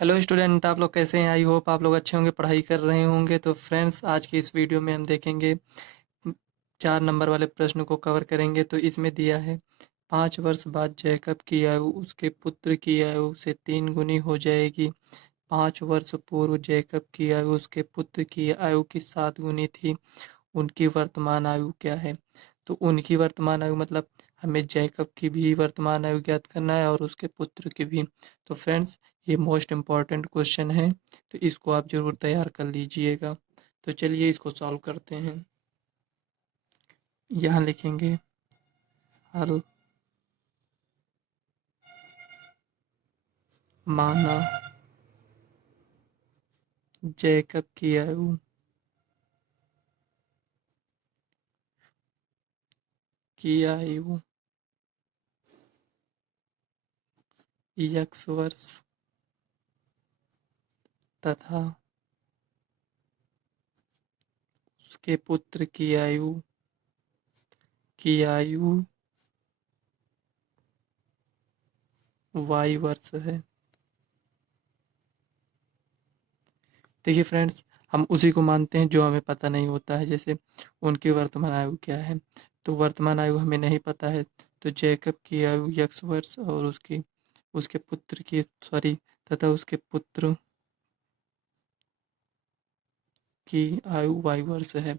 Hello student, आप लोग कैसे हैं? आई होप आप लोग अच्छे होंगे, पढ़ाई कर रहे होंगे। तो फ्रेंड्स, आज की इस वीडियो में हम देखेंगे 4 नंबर वाले प्रश्न को कवर करेंगे। तो इसमें दिया है 5 वर्ष बाद जैकब की आयु उसके पुत्र की आयु से 3 गुनी हो जाएगी। 5 वर्ष पूर्व जैकब की आयु उसके पुत्र की आयु की 7 गुनी थी। उनकी वर्तमान आयु क्या है? तो उनकी वर्तमान आयु मतलब हमें जैकब की भी वर्तमान आयु ज्ञात करना है और उसके पुत्र की भी। तो फ्रेंड्स, ये मोस्ट इम्पॉर्टेंट क्वेश्चन है, तो इसको आप जरूर तैयार कर लीजिएगा। तो चलिए इसको सॉल्व करते हैं। यहाँ लिखेंगे हल। माना जैकब की आयु की आयु x वर्ष तथा उसके पुत्र की आयु y वर्ष है। देखिए फ्रेंड्स, हम उसी को मानते हैं जो हमें पता नहीं होता है। जैसे उनकी वर्तमान आयु क्या है, तो वर्तमान आयु हमें नहीं पता है। तो जैकब की आयु x वर्ष और उसके पुत्र की सॉरी तथा उसके पुत्र की आयु y वर्ष है।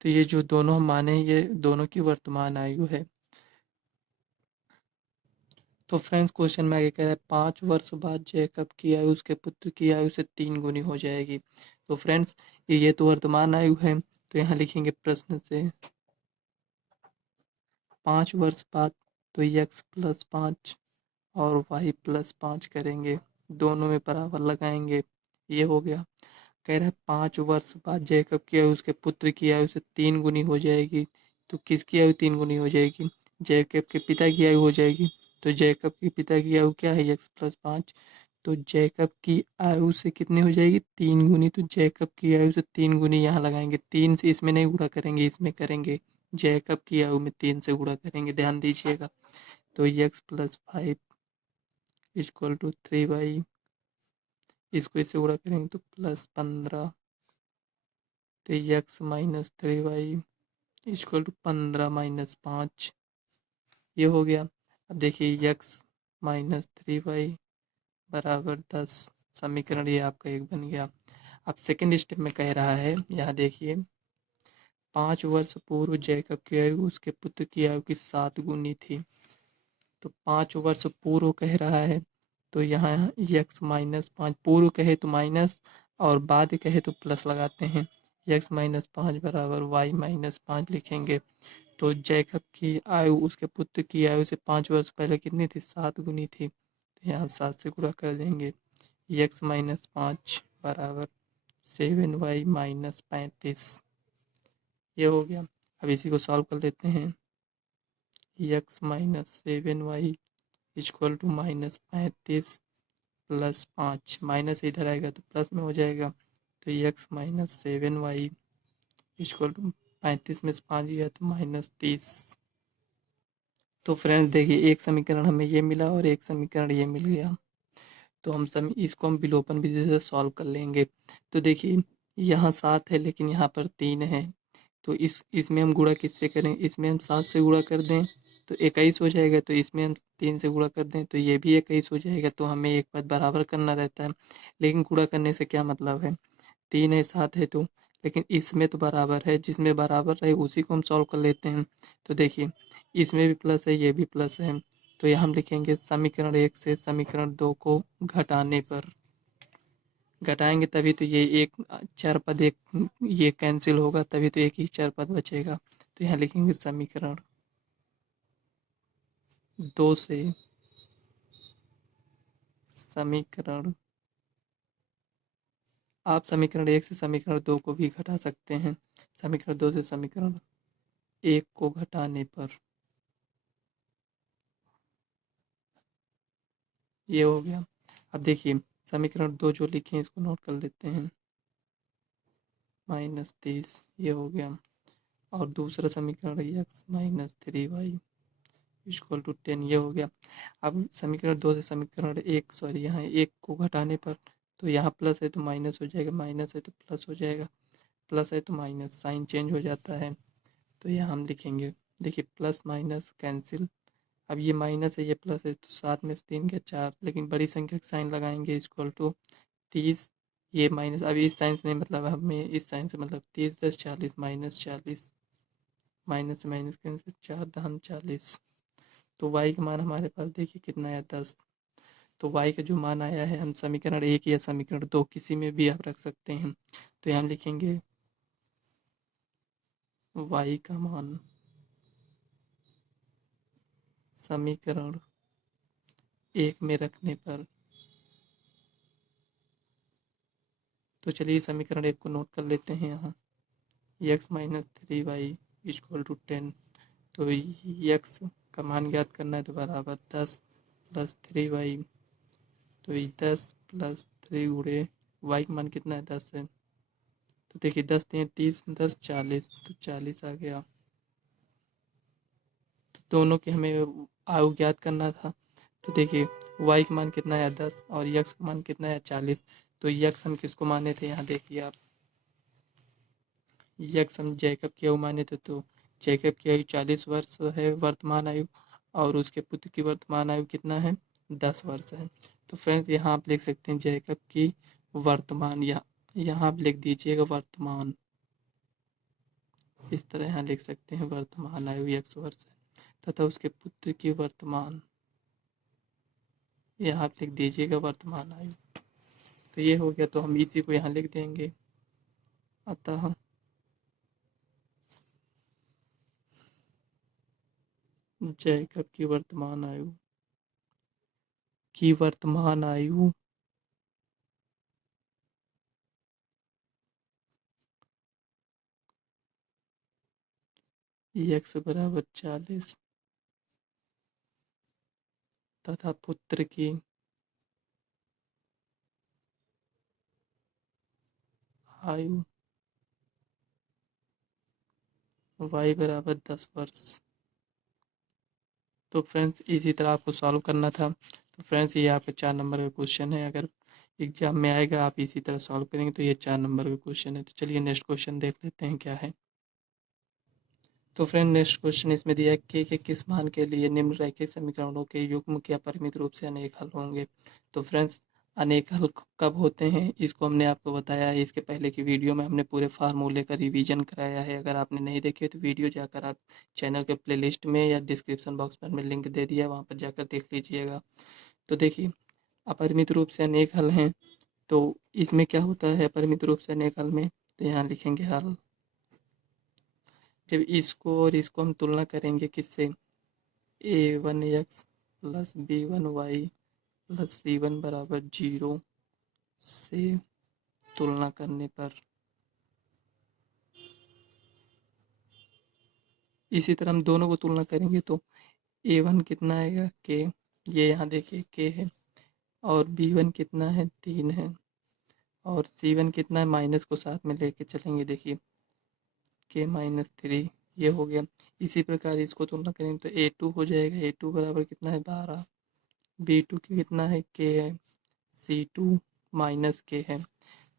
तो ये जो दोनों हम माने, ये दोनों की वर्तमान आयु है। तो फ्रेंड्स, क्वेश्चन में आगे कह रहा है 5 वर्ष बाद जैकब की आयु उसके पुत्र की आयु से 3 गुनी हो जाएगी। तो फ्रेंड्स, ये तो वर्तमान आयु है, तो यहाँ लिखेंगे प्रश्न से 5 वर्ष बाद, तो x+5 और y+5 करेंगे, दोनों में बराबर लगाएंगे। ये हो गया। कह रहा है 5 वर्ष बाद जैकब की आयु उसके पुत्र की आयु से 3 गुनी हो जाएगी। तो किसकी आयु 3 गुनी हो जाएगी? जैकब के पिता की आयु हो जाएगी। तो जैकब के पिता की आयु क्या है? x+5। तो जैकब की आयु से कितनी हो जाएगी? 3 गुनी। तो जैकब की आयु से 3 गुनी यहाँ लगाएंगे। 3 से इसमें नहीं गुणा करेंगे, इसमें करेंगे। जैकब की आयु में 3 से गुणा करेंगे, ध्यान दीजिएगा। तो x+5 इक्वल टू 3y, इसको इससे गुणा करेंगे तो +15। तो x-3y इक्वल टू 15-5, ये हो गया। अब देखिए x-3y बराबर 10। समीकरण ये आपका एक बन गया। अब सेकंड स्टेप में कह रहा है, यहाँ देखिए 5 वर्ष पूर्व जैकब की आयु उसके पुत्र की आयु की 7 गुनी थी। तो 5 वर्ष पूर्व कह रहा है, तो यहाँ x-5, पूर्व कहे तो माइनस और बाद कहे तो प्लस लगाते हैं। x-5 बराबर y-5 लिखेंगे। तो जैकब की आयु उसके पुत्र की आयु से 5 वर्ष पहले कितनी थी? 7 गुनी थी। तो यहाँ 7 से गुणा कर देंगे। x-5 बराबर 7y-35, ये हो गया। अब इसी को सॉल्व कर लेते हैं। x-7y इक्वल टू -35 +5, माइनस इधर आएगा तो प्लस में हो जाएगा। तो x-7y इक्वल टू 35 में से 5 गया तो -30। तो फ्रेंड्स देखिए, एक समीकरण हमें ये मिला और एक समीकरण ये मिल गया। तो इसको हम विलोपन विधि से सॉल्व कर लेंगे। तो देखिए, यहाँ 7 है लेकिन यहाँ पर 3 है। तो इसमें हम गुणा किससे करें? इसमें हम 7 से गुणा कर दें तो 21 हो जाएगा। तो इसमें हम 3 से गुणा कर दें तो ये भी 21 हो जाएगा। तो हमें एक बात बराबर करना रहता है, लेकिन गुणा करने से क्या मतलब है? 3 है 7 है, तो लेकिन इसमें तो बराबर है, जिसमें बराबर रहे उसी को हम सॉल्व कर लेते हैं। तो देखिए, इसमें भी प्लस है, ये भी प्लस है। तो यहाँ हम लिखेंगे समीकरण 1 से समीकरण 2 को घटाने पर, घटाएंगे तभी तो ये एक चर पद एक ये कैंसिल होगा, तभी तो एक ही चर पद बचेगा। तो यहाँ लिखेंगे समीकरण 2 से समीकरण आप समीकरण 1 से समीकरण 2 को भी घटा सकते हैं। समीकरण 2 से समीकरण 1 को घटाने पर, ये हो गया। अब देखिए, समीकरण 2 जो लिखे हैं इसको नोट कर लेते हैं। -30, ये हो गया। और दूसरा समीकरण x-3y इक्वल टू 10, ये हो गया। अब समीकरण 2 से समीकरण 1 सॉरी यहाँ 1 को घटाने पर तो यहाँ प्लस है तो माइनस हो जाएगा, माइनस है तो प्लस हो जाएगा, प्लस है तो माइनस, साइन चेंज हो जाता है। तो यहाँ हम लिखेंगे, देखिए प्लस माइनस कैंसिल, अब ये माइनस है ये प्लस है तो 7 में से 3 गया 4, लेकिन बड़ी संख्या का साइन लगाएंगे, इक्वल टू 30, ये माइनस, अभी इस साइन से नहीं मतलब हमें इस साइन से मतलब 30 10 40 माइनस 40, माइनस से माइनस कैंसिल, 4 दहम 40। तो y का मान हमारे पास देखिए कितना है 10। तो y का जो मान आया है, हम समीकरण 1 या समीकरण 2 किसी में भी आप रख सकते हैं। तो यहाँ लिखेंगे y का मान समीकरण 1 में रखने पर, तो चलिए समीकरण 1 को नोट कर लेते हैं यहाँ, x minus 3y equal to 10। तो x का मान ज्ञात करना है तो बराबर 10 प्लस 3y, तो 10 प्लस 3 गुणे y का मान कितना है 10 है, तो देखिए 10 3 30 10 40, तो 40 आ गया। तो दोनों के हमें आयु ज्ञात करना था। तो देखिए y का मान कितना है 10 और x का मान कितना है 40। तो x हम किसको माने थे, यहाँ देखिए आप, x हम जैकब की आयु माने थे। तो जैकब की आयु 40 वर्ष है वर्तमान आयु, और उसके पुत्र की वर्तमान आयु कितना है 10 वर्ष है। तो फ्रेंड्स यहाँ आप लिख सकते हैं जैकब की वर्तमान, यहाँ आप लिख दीजिएगा वर्तमान, इस तरह यहाँ लिख सकते हैं वर्तमान आयु 100 वर्ष है, तथा उसके पुत्र की वर्तमान, यहाँ आप लिख दीजिएगा वर्तमान आयु। तो ये हो गया, तो हम इसी को यहाँ लिख देंगे। अतः जैकब की वर्तमान आयु x बराबर 40 तथा पुत्र की आयु y बराबर 10 वर्ष। तो फ्रेंड्स इसी तरह आपको सॉल्व करना था। तो फ्रेंड्स ये आपका 4 नंबर का क्वेश्चन है, अगर एग्जाम में आएगा आप इसी तरह सॉल्व करेंगे तो ये 4 नंबर का क्वेश्चन है। तो चलिए नेक्स्ट क्वेश्चन देख लेते हैं क्या है। तो फ्रेंड नेक्स्ट क्वेश्चन इसमें दिया है के किस मान के लिए निम्नलिखित समीकरणों के युग्म क्या परिमित रूप से अनेक हल होंगे। तो फ्रेंड्स अनेक हल कब होते हैं इसको हमने आपको बताया है, इसके पहले की वीडियो में हमने पूरे फार्मूले का रिवीजन कराया है। अगर आपने नहीं देखे तो वीडियो जाकर आप चैनल के प्लेलिस्ट में या डिस्क्रिप्शन बॉक्स में हमने लिंक दे दिया, वहाँ पर जाकर देख लीजिएगा। तो देखिए अपरिमित रूप से अनेक हल हैं, तो इसमें क्या होता है अपरिमित रूप से अनेक हल में, तो यहाँ लिखेंगे हल, जब इसको और इसको हम तुलना करेंगे किससे, a1x plus b1y plus c1 बराबर 0 से तुलना करने पर, इसी तरह हम दोनों को तुलना करेंगे तो a1 कितना आएगा k, ये यहाँ देखिए k है, और b1 कितना है 3 है, और c1 कितना है माइनस को साथ में लेके चलेंगे, देखिए k माइनस 3, ये हो गया। इसी प्रकार इसको तुलना करेंगे तो a2 हो जाएगा, a2 बराबर कितना है 12, b2 की कितना है k है, c2 माइनस k है।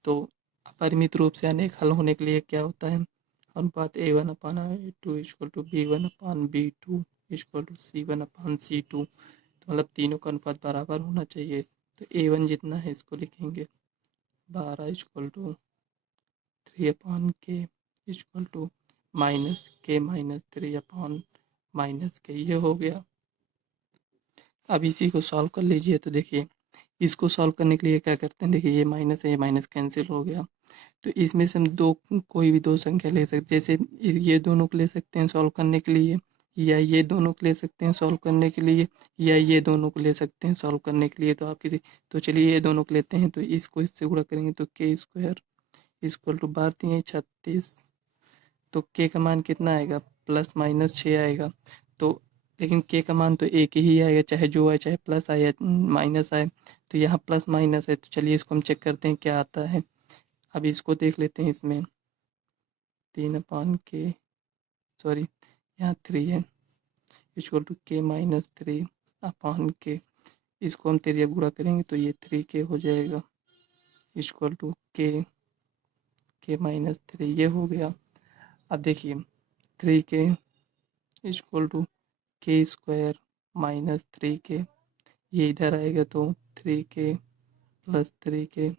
तो अपरिमित रूप से अनेक हल होने के लिए क्या होता है, अनुपात a1 upon a2 equal to b1 upon b2 equal to c1 upon c2, तो मतलब तीनों का अनुपात बराबर होना चाहिए। तो a1 जितना है इसको लिखेंगे 12 इक्वल टू 3 अपान के इक्वल टू माइनस के माइनस 3 अपान माइनस के, ये हो गया। अब इसी को सॉल्व कर लीजिए, तो देखिए इसको सॉल्व करने के लिए क्या करते हैं, देखिए ये माइनस है ये माइनस कैंसिल हो गया। तो इसमें से हम दो कोई भी दो संख्या ले सकते हैं, जैसे ये दोनों को ले सकते हैं सॉल्व करने के लिए, या ये दोनों को ले सकते हैं सॉल्व करने के लिए, या ये दोनों को ले सकते हैं सॉल्व करने के लिए। तो आप किसी, तो चलिए ये दोनों को लेते हैं, तो इसको इससे गुणा करेंगे तो के स्क्वायर इक्वल टू 12 36, तो के का मान कितना आएगा प्लस माइनस 6 आएगा। तो लेकिन के का मान तो एक ही आएगा, चाहे जो आए चाहे प्लस आए या माइनस आए, तो यहाँ प्लस माइनस है। तो चलिए इसको हम चेक करते हैं क्या आता है। अब इसको देख लेते हैं, इसमें 3 अपान के, सॉरी यहाँ 3 है, इक्वल टू के माइनस 3 अपान के, इसको हम 3 गुणा करेंगे तो ये 3 के हो जाएगा। इक्वल टू के माइनस 3 ये हो गया। अब देखिए 3k इक्वल टू के स्क्वायर माइनस 3k, ये इधर आएगा तो 3k प्लस 3k।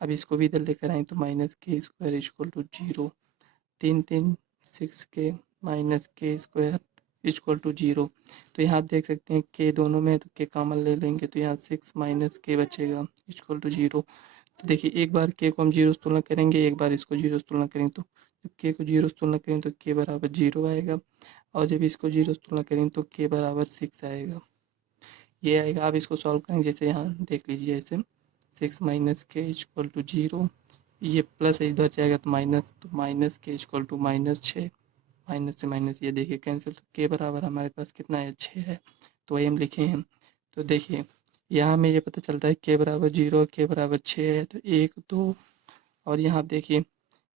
अब इसको भी इधर लेकर आए तो minus k square equal to 0, 3 6k minus k square equal to 0। तो यहाँ आप देख सकते हैं के दोनों में है तो के कॉमन ले लेंगे तो यहाँ 6 माइनस के बचेगा इक्वल टू 0। तो देखिए एक बार के को हम 0 से तुलना करेंगे, एक बार इसको 0 से तुलना करेंगे, तो जब के को 0 से तुलना करेंगे तो के बराबर 0 आएगा, और जब इसको 0 से तुलना करेंगे तो के बराबर 6 आएगा, ये आएगा। आप इसको सॉल्व करेंगे जैसे यहाँ देख लीजिए ऐसे 6 माइनस के इक्वल टू 0, ये प्लस इधर जाएगा तो माइनस, तो माइनस के इक्वल टू माइनस 6, माइनस से माइनस ये देखिए कैंसिल, तो के बराबर हमारे पास कितना है 6 है, तो वही हम लिखे हैं। तो देखिए यहाँ हमें ये पता चलता है के बराबर 0 के बराबर 6 है, तो 1 2, और यहाँ देखिए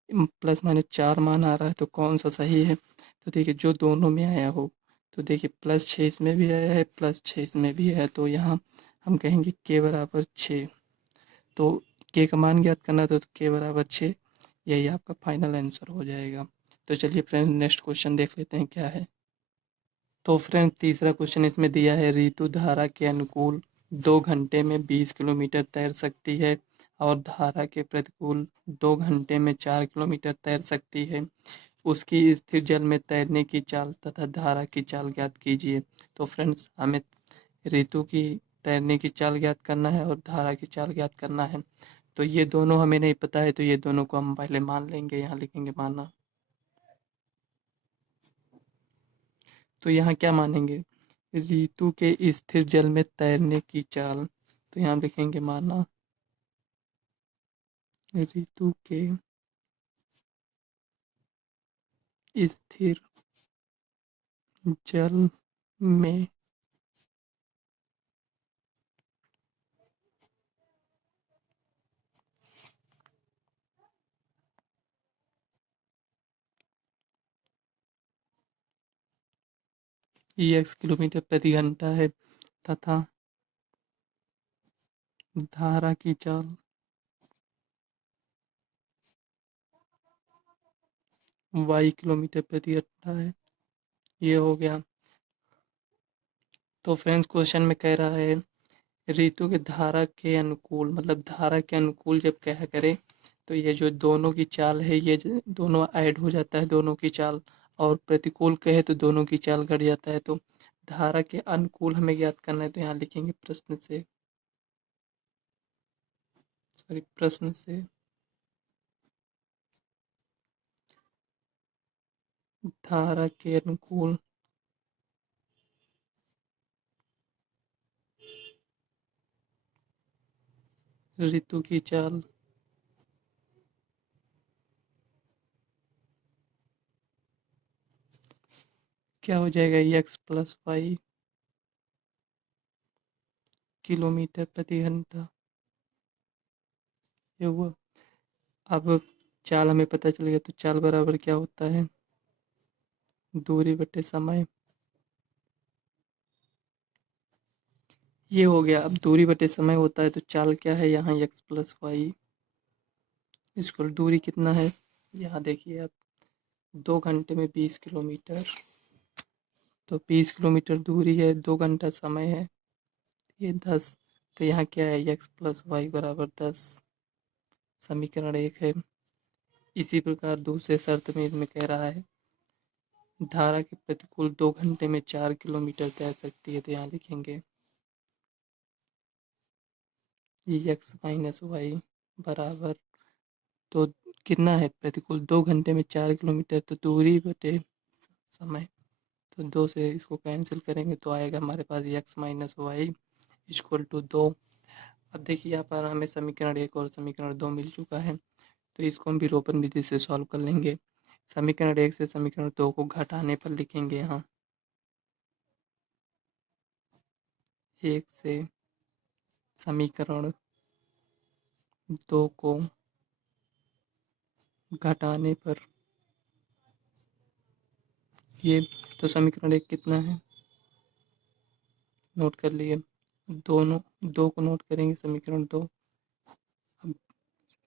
प्लस माइनस 4 मान आ रहा है तो कौन सा सही है, तो देखिए जो दोनों में आया हो, तो देखिए प्लस 6 इसमें भी आया है प्लस 6 इसमें भी है, तो यहाँ हम कहेंगे के बराबर 6। तो के का मान ज्ञात करना तो के बराबर 6, यही आपका फाइनल आंसर हो जाएगा। तो चलिए फ्रेंड नेक्स्ट क्वेश्चन देख लेते हैं क्या है। तो फ्रेंड तीसरा क्वेश्चन इसमें दिया है, ऋतु धारा के अनुकूल 2 घंटे में 20 किलोमीटर तैर सकती है और धारा के प्रतिकूल 2 घंटे में 4 किलोमीटर तैर सकती है। उसकी स्थिर जल में तैरने की चाल तथा धारा की चाल ज्ञात कीजिए। तो फ्रेंड्स हमें ऋतु की तैरने की चाल ज्ञात करना है और धारा की चाल ज्ञात करना है। तो ये दोनों हमें नहीं पता है, तो ये दोनों को हम पहले मान लेंगे, यहाँ लिखेंगे माना। तो यहाँ क्या मानेंगे, ऋतु के स्थिर जल में तैरने की चाल, तो यहाँ लिखेंगे माना ऋतु के स्थिर जल में x किलोमीटर प्रति घंटा है तथा धारा की चाल y किलोमीटर प्रति घंटा है, ये हो गया। तो फ्रेंड्स क्वेश्चन में कह रहा है ऋतु के धारा के अनुकूल, मतलब धारा के अनुकूल जब क्या करे तो ये जो दोनों की चाल है ये दोनों ऐड हो जाता है दोनों की चाल, और प्रतिकूल कहे तो दोनों की चाल घट जाता है। तो धारा के अनुकूल हमें ज्ञात करना है, तो यहाँ लिखेंगे प्रश्न से धारा के अनुकूल ऋतु की चाल क्या हो जाएगा, x प्लस वाई किलोमीटर प्रति घंटा, ये हुआ। अब चाल हमें पता चल गया, तो चाल बराबर क्या होता है, दूरी बटे समय, ये हो गया। अब दूरी बटे समय होता है तो चाल क्या है, यहाँ x प्लस वाई इसको दूरी कितना है, यहाँ देखिए आप 2 घंटे में 20 किलोमीटर, तो 20 किलोमीटर दूरी है, 2 घंटा समय है, ये 10, तो यहाँ क्या है x प्लस वाई बराबर 10, समीकरण 1 है। इसी प्रकार दूसरे शर्त में इसमें कह रहा है धारा के प्रतिकूल 2 घंटे में 4 किलोमीटर तैर सकती है, तो यहाँ लिखेंगे x माइनस वाई बराबर, तो कितना है प्रतिकूल 2 घंटे में 4 किलोमीटर, तो दूरी बटे समय, तो 2 से इसको कैंसिल करेंगे तो आएगा हमारे पास x minus y equal to 2। अब देखिए यहाँ पर हमें समीकरण 1 और समीकरण 2 मिल चुका है, तो इसको हम विलोपन विधि से सॉल्व कर लेंगे। समीकरण 1 से समीकरण 2 को घटाने पर लिखेंगे यहाँ 1 से समीकरण 2 को घटाने पर, ये तो समीकरण 1 कितना है नोट कर लिए, दोनों 2 को नोट करेंगे समीकरण 2, अब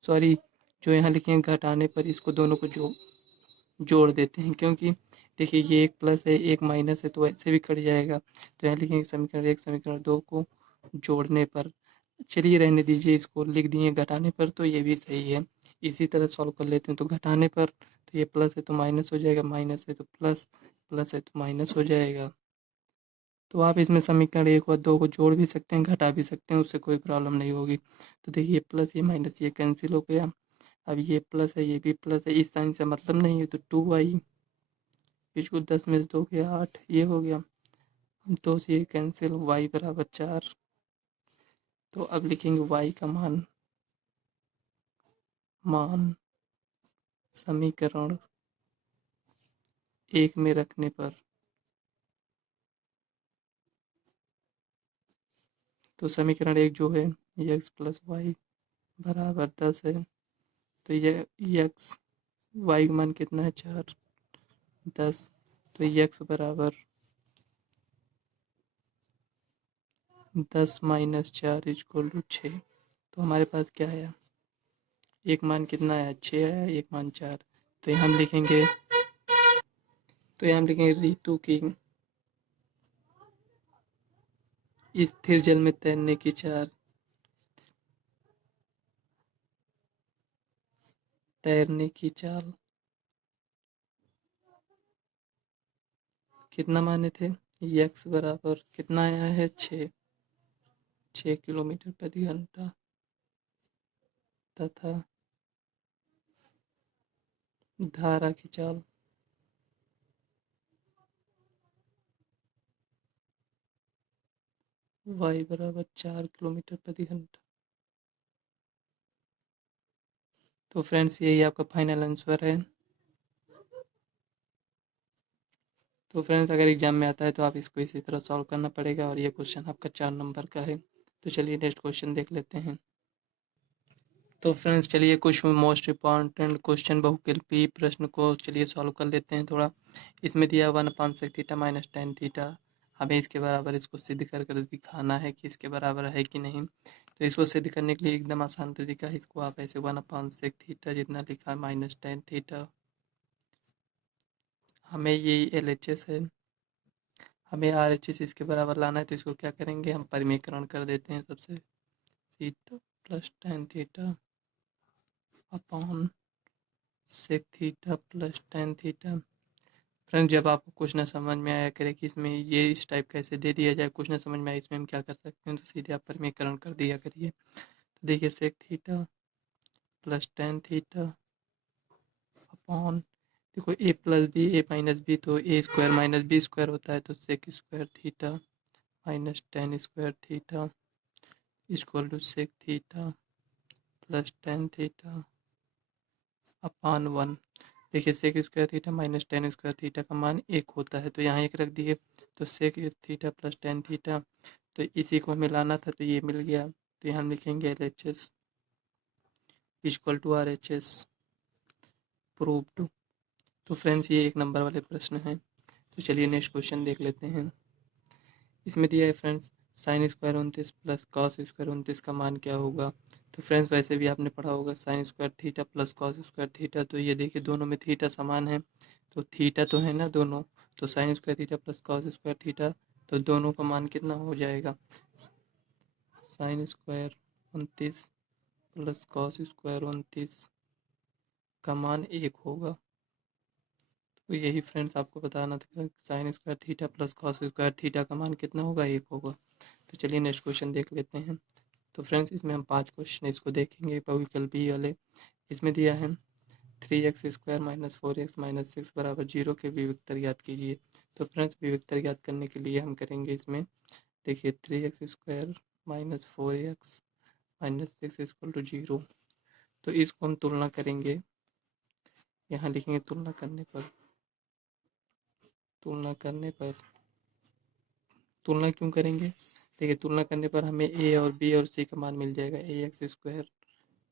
सॉरी, जो यहाँ लिखे हैं घटाने पर, इसको दोनों को जोड़ देते हैं, क्योंकि देखिए ये एक प्लस है एक माइनस है तो ऐसे भी कट जाएगा। तो यहाँ लिखेंगे समीकरण 1 समीकरण 2 को जोड़ने पर। चलिए रहने दीजिए, इसको लिख दिए घटाने पर, तो ये भी सही है। इसी तरह सॉल्व कर लेते हैं। तो घटाने पर तो ये प्लस है तो माइनस हो जाएगा, माइनस है तो प्लस, प्लस है तो माइनस हो जाएगा। तो आप इसमें समीकरण 1 और 2 को जोड़ भी सकते हैं, घटा भी सकते हैं, उससे कोई प्रॉब्लम नहीं होगी। तो देखिए प्लस ये माइनस ये कैंसिल हो गया। अब ये प्लस है ये भी प्लस है, इस साइन से मतलब नहीं है, तो 2y इसको 10 में से 2 गया 8, ये हो गया। 2 से ये कैंसिल, y बराबर 4। तो अब लिखेंगे y का मान मान समीकरण 1 में रखने पर, तो समीकरण 1 जो है x प्लस वाई बराबर 10 है। तो ये x y का मान कितना है 4, 10। तो x बराबर 10 माइनस 4 इक्वल टू 6। तो हमारे पास क्या आया, एक मान कितना आया 6 आया, एक मान 4। तो यहाँ हम लिखेंगे रितु की स्थिर जल में तैरने की चाल कितना माने थे, x बराबर कितना आया है 6 किलोमीटर प्रति घंटा, तथा धारा की चाल y बराबर 4 किलोमीटर प्रति घंटा। तो फ्रेंड्स यही आपका फाइनल आंसर है। तो फ्रेंड्स अगर एग्जाम में आता है तो आप इसको इसी तरह सॉल्व करना पड़ेगा, और ये क्वेश्चन आपका 4 नंबर का है। तो चलिए नेक्स्ट क्वेश्चन देख लेते हैं। तो फ्रेंड्स चलिए कुछ मोस्ट इम्पॉर्टेंट क्वेश्चन बहुकल्पीय प्रश्न को चलिए सॉल्व कर लेते हैं थोड़ा। इसमें दिया 1/sec θ माइनस tan θ, हमें इसके बराबर इसको सिद्ध कर कर दिखाना है कि इसके बराबर है कि नहीं। तो इसको सिद्ध करने के लिए एकदम आसान तरीका है, इसको आप ऐसे 1/sec θ जितना लिखा है माइनस tan θ, हमें ये LHS है, हमें RHS इसके बराबर लाना है। तो इसको क्या करेंगे, हम परिमेयकरण कर देते हैं सबसे, θ plus tan θ upon sec θ plus tan θ। Friend जब आपको कुछ ना समझ में आया करे कि इसमें ये इस टाइप कैसे दे दिया जाए, कुछ ना समझ में आया इसमें हम क्या कर सकते हैं, तो सीधे आप परिमेयकरण कर दिया करिए। तो देखिए sec θ प्लस tan θ अपॉन, देखो a plus B a minus B तो a square minus B square होता है, तो sec square θ minus tan square θ equal to sec θ plus tan θ upon 1। देखिए sec square theta minus tan square theta का मान 1 होता है, तो यहाँ 1 रख दिए। तो sec theta plus tan theta, तो इसी को हमें लाना था, तो ये मिल गया। तो यहाँ हम लिखेंगे LHS equal to RHS proved. तो फ्रेंड्स ये 1 नंबर वाले प्रश्न हैं। तो चलिए नेक्स्ट क्वेश्चन देख लेते हैं। इसमें दिया है friends sine square 29 plus cos square 29 का मान क्या होगा। तो फ्रेंड्स वैसे भी आपने पढ़ा होगा sine square theta plus cos square theta, तो ये देखिए दोनों में थीटा समान है, तो थीटा तो है ना दोनों, तो sine square theta plus cos square theta, तो दोनों का मान कितना हो जाएगा, sine square 29 plus cos square 29 का मान 1 होगा। तो यही फ्रेंड्स आपको बताना था, sine square theta plus cos square theta का मान कितना होगा, 1 होगा। तो चलिए नेक्स्ट क्वेश्चन देख लेते हैं। तो फ्रेंड्स इसमें हम 5 क्वेश्चन इसको देखेंगे बहुविकल्पीय वाले। इसमें दिया है 3x square minus 4x minus 6 बराबर 0 के विविक्तर ज्ञात कीजिए। तो फ्रेंड्स विविक्तर ज्ञात करने के लिए हम करेंगे इसमें, देखिए 3x square minus 4x minus 6 equal to 0। तो इसको हम तुलना करेंगे, यहाँ लिखेंगे तुलना क्यों करेंगे, देखिए तुलना करने पर हमें a और b और c का मान मिल जाएगा। ax square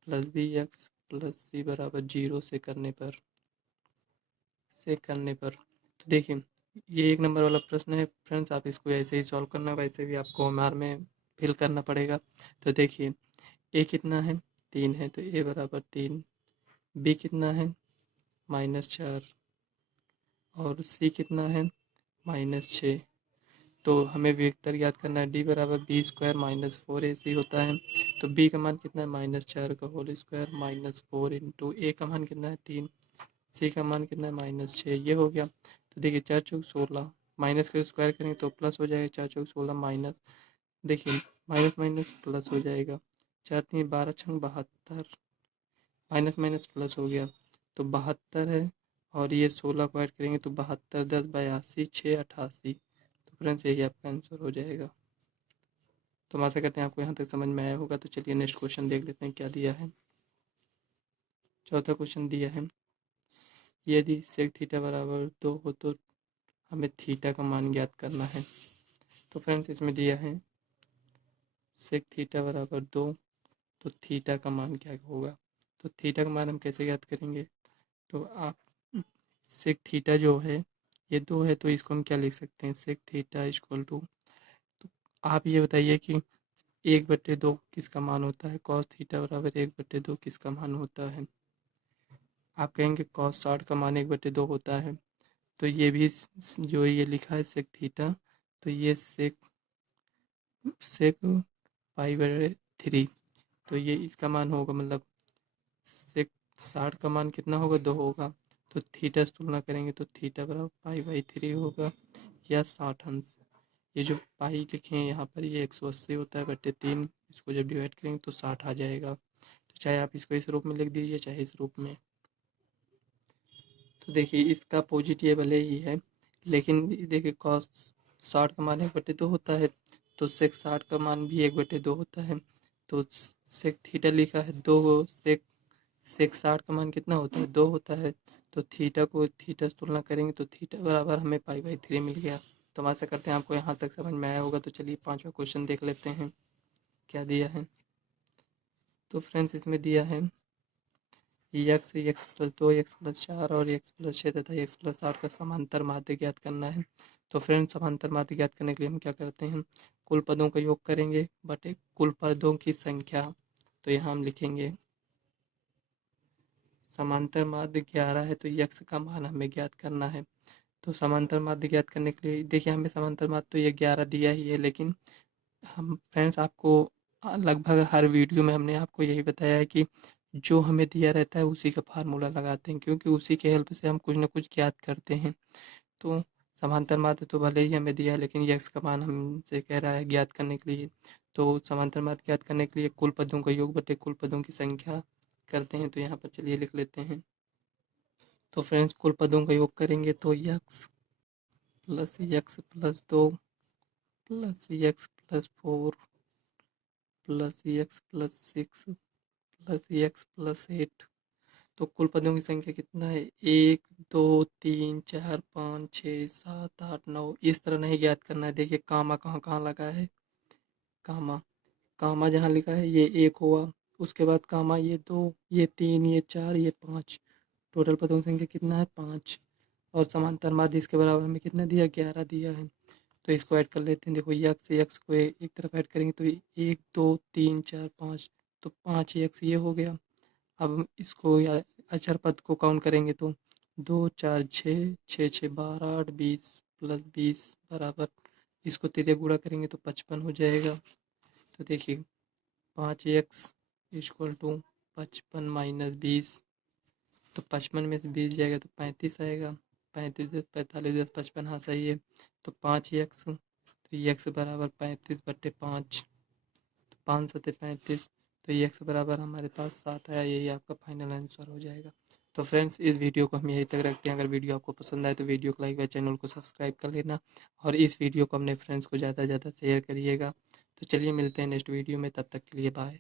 plus bx plus c बराबर 0 से करने पर। तो देखिए ये 1 नंबर वाला प्रश्न है फ्रेंड्स, आप इसको ऐसे ही सॉल्व करना, वैसे भी आपको OMR में फिल करना पड़ेगा। तो देखिए a कितना है 3 है तो ए बराबर 3, बी कितना है -4 और सी कितना है -6। तो हमें वेक्टर याद करना है, डी बराबर बी स्क्वायर -4ac होता है। तो बी का मान कितना है -4 का होल स्क्वायर -4 इंटू ए का मान कितना है 3, सी का मान कितना है -6। ये हो गया। तो देखिए 4 चौक 16, माइनस का स्क्वायर करेंगे तो प्लस हो जाएगा, 4 चौक 16 माइनस, देखिए माइनस माइनस प्लस हो जाएगा, 4 3 12 छंग 72, माइनस माइनस प्लस हो गया तो 72 है। और ये 16 को ऐड करेंगे तो 72 10 82 6 88। तो फ्रेंड्स यही आपका आंसर हो जाएगा। तो हम आशा करते हैं आपको यहाँ तक समझ में आया होगा। तो चलिए नेक्स्ट क्वेश्चन देख लेते हैं क्या दिया है। चौथा क्वेश्चन दिया है, यदि सेक थीटा बराबर 2 हो तो हमें थीटा का मान ज्ञात करना है। तो फ्रेंड्स इसमें दिया है सेक थीटा बराबर 2, तो थीटा का मान क्या होगा। तो थीटा का मान हम कैसे ज्ञात करेंगे। तो आप सेक थीटा जो है ये 2 है तो इसको हम क्या लिख सकते हैं, सेक थीटा इक्वल टू, तो आप ये बताइए कि 1/2 किसका मान होता है, कॉस थीटा बराबर 1/2 किसका मान होता है। आप कहेंगे कॉस 60 का मान 1/2 होता है। तो ये भी जो ये लिखा है सेक थीटा, तो ये सेक सेक π/3, तो ये इसका मान होगा, मतलब सेक 60 का मान कितना होगा 2 होगा। तो थीटा से तुलना करेंगे तो थीटा बराबर π/3 होगा या 60 अंश। ये जो पाई लिखे हैं यहाँ पर ये 180 होता है बटे 3, इसको जब डिवाइड करेंगे तो 60 आ जाएगा। तो चाहे आप इसको इस रूप में लिख दीजिए चाहे इस रूप में। तो देखिए इसका पॉजिटिव भले ही है, लेकिन देखिए कॉस 60 का मान 1/2 होता है, तो सेक 60 का मान भी 1/2 होता है। तो सेक थीटा लिखा है 2, सेक 60 का मान कितना होता है 2 होता है। तो थीटा को थीटा से तुलना करेंगे तो थीटा बराबर हमें π/3 मिल गया। तो हम आशा करते हैं आपको यहाँ तक समझ में आया होगा। तो चलिए 5वां क्वेश्चन देख लेते हैं क्या दिया है। तो फ्रेंड्स इसमें दिया है x x+2 x+4 और x+6 तथा x+8 का समांतर माध्य ज्ञात करना है। तो फ्रेंड्स समांतर माध्य ज्ञात करने के लिए हम क्या करते हैं, कुल पदों का योग करेंगे बटे कुल पदों की संख्या। तो यहाँ हम लिखेंगे समांतर माध्य 11 है तो x का मान हमें ज्ञात करना है। तो समांतर माध्य ज्ञात करने के लिए देखिए हमें समांतर माध्य तो ये 11 दिया ही है, लेकिन हम फ्रेंड्स आपको लगभग हर वीडियो में हमने आपको यही बताया है कि जो हमें दिया रहता है उसी का फार्मूला लगाते हैं, क्योंकि उसी के हेल्प से हम कुछ ना कुछ ज्ञात करते हैं। तो समांतर माध्य तो भले ही हमें दिया है, लेकिन यक्स का मान हमसे कह रहा है ज्ञात करने के लिए। तो समांतर माध्य ज्ञात करने के लिए कुल पदों का योग बटे कुल पदों की संख्या करते हैं। तो यहाँ पर चलिए लिख लेते हैं। तो फ्रेंड्स कुल पदों का योग करेंगे तो x plus x+2 plus x+4 plus x+6 plus x+8। तो कुल पदों की संख्या कितना है 1 2 3 4 5 6 7 8 9। इस तरह नहीं ज्ञात करना है। देखिए कामा कहाँ कहाँ लगा है, कामा कामा जहाँ लिखा है ये 1 हुआ, उसके बाद कामा ये 2 ये 3 ये 4 ये 5। टोटल पदों की संख्या कितना है 5। और समांतर माध्य इसके बराबर हमें कितना दिया 11 दिया है। तो इसको ऐड कर लेते हैं। देखो यक्स से यक्स को एक तरफ ऐड करेंगे तो 1 2 3 4 5, तो 5 यक्स ये हो गया। अब इसको अचर पद को काउंट करेंगे तो 2 4 6 6 6 12 8 20 प्लस 20 बराबर, इसको तिर्य गुणा करेंगे तो 55 हो जाएगा। तो देखिए 5x इक्वल टू 55 माइनस 20, तो 55 में से 20 जाएगा तो 35 आएगा। 35 10 45 10 55, हाँ सही है। तो 5x, तो x बराबर 35/5, तो 5 7 35, तो x बराबर हमारे पास 7 आया। यही आपका फाइनल आंसर हो जाएगा। तो फ्रेंड्स इस वीडियो को हम यहीं तक रखते हैं। अगर वीडियो आपको पसंद आए तो वीडियो को लाइक व चैनल को सब्सक्राइब कर लेना, और इस वीडियो को अपने फ्रेंड्स को ज़्यादा से ज़्यादा शेयर करिएगा। तो चलिए मिलते हैं नेक्स्ट वीडियो में, तब तक के लिए बाय।